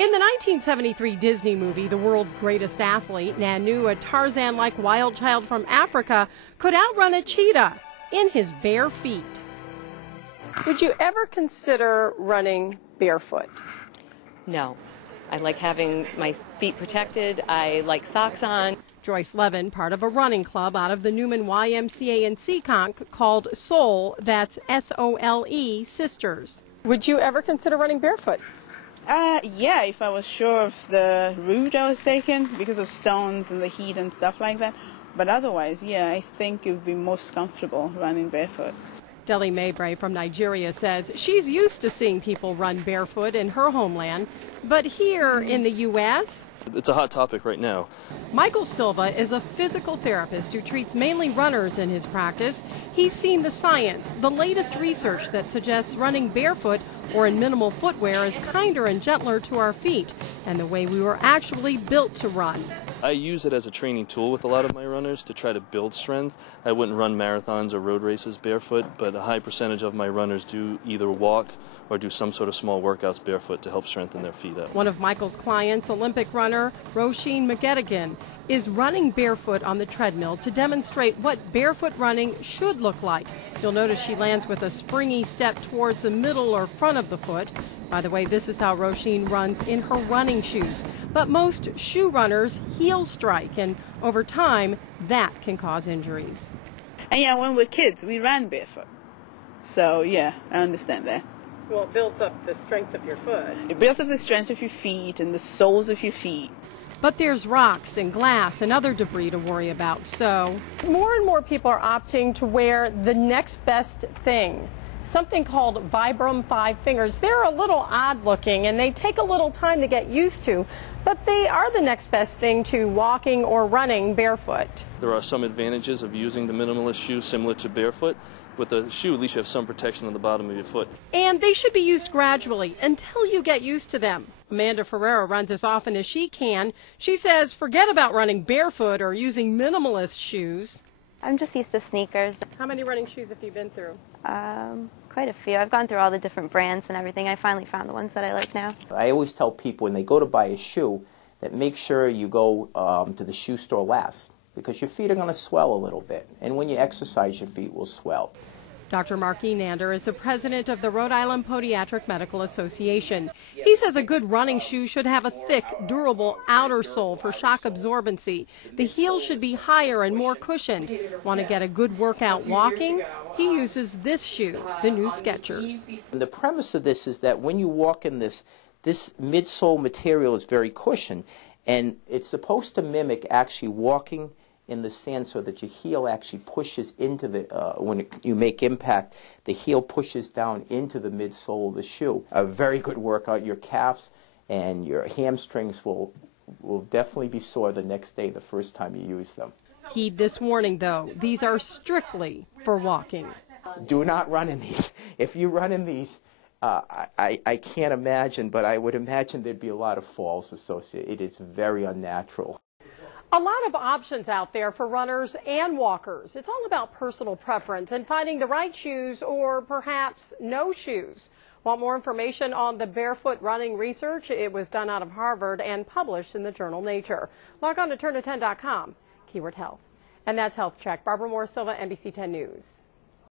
In the 1973 Disney movie, The World's Greatest Athlete, Nanu, a Tarzan-like wild child from Africa, could outrun a cheetah in his bare feet. Would you ever consider running barefoot? No. I like having my feet protected. I like socks on. Joyce Levin, part of a running club out of the Newman YMCA in Seekonk called SOLE, that's S-O-L-E, Sisters. Would you ever consider running barefoot? Yeah, if I was sure of the route I was taking because of stones and the heat and stuff like that. But otherwise, yeah, I think it would be most comfortable running barefoot. Deli Maybre from Nigeria says she's used to seeing people run barefoot in her homeland, but here in the U.S., it's a hot topic right now. Morse Silva is a physical therapist who treats mainly runners in his practice. He's seen the science, the latest research that suggests running barefoot or in minimal footwear is kinder and gentler to our feet and the way we were actually built to run. I use it as a training tool with a lot of my runners to try to build strength. I wouldn't run marathons or road races barefoot, but a high percentage of my runners do either walk or do some sort of small workouts barefoot to help strengthen their feet up. One of Michael's clients, Olympic runner Roisin McGettigan, is running barefoot on the treadmill to demonstrate what barefoot running should look like. You'll notice she lands with a springy step towards the middle or front of the foot. By the way, this is how Roisin runs in her running shoes. But most shoe runners heel strike, and over time, that can cause injuries. And yeah, when we're kids, we ran barefoot. So yeah, I understand that. Well, it builds up the strength of your foot. It builds up the strength of your feet and the soles of your feet. But there's rocks and glass and other debris to worry about, so more and more people are opting to wear the next best thing, something called Vibram 5 Fingers. They're a little odd looking and they take a little time to get used to, but they are the next best thing to walking or running barefoot. There are some advantages of using the minimalist shoe similar to barefoot. With the shoe, at least you have some protection on the bottom of your foot. And they should be used gradually until you get used to them. Amanda Ferreira runs as often as she can. She says forget about running barefoot or using minimalist shoes. I'm just used to sneakers. How many running shoes have you been through? Quite a few. I've gone through all the different brands and everything. I finally found the ones that I like now. I always tell people when they go to buy a shoe that make sure you go to the shoe store last, because your feet are going to swell a little bit, and when you exercise, your feet will swell. Dr. Mark Enander is the president of the Rhode Island Podiatric Medical Association. He says a good running shoe should have a thick, durable outer sole for shock absorbency. The heel should be higher and more cushioned. Want to get a good workout walking? He uses this shoe, the new Skechers. The premise of this is that when you walk in this midsole material is very cushioned, and it's supposed to mimic actually walking in the sand so that your heel actually pushes into the, when you make impact, the heel pushes down into the midsole of the shoe. A very good workout. Your calves and your hamstrings will definitely be sore the next day, the first time you use them. Heed this warning, though. These are strictly for walking. Do not run in these. If you run in these, I can't imagine, but I would imagine there'd be a lot of falls associated. It is very unnatural. A lot of options out there for runners and walkers. It's all about personal preference and finding the right shoes or perhaps no shoes. Want more information on the barefoot running research? It was done out of Harvard and published in the journal Nature. Log on to turn10.com, keyword health. And that's Health Check. Barbara Morse Silva, NBC 10 News.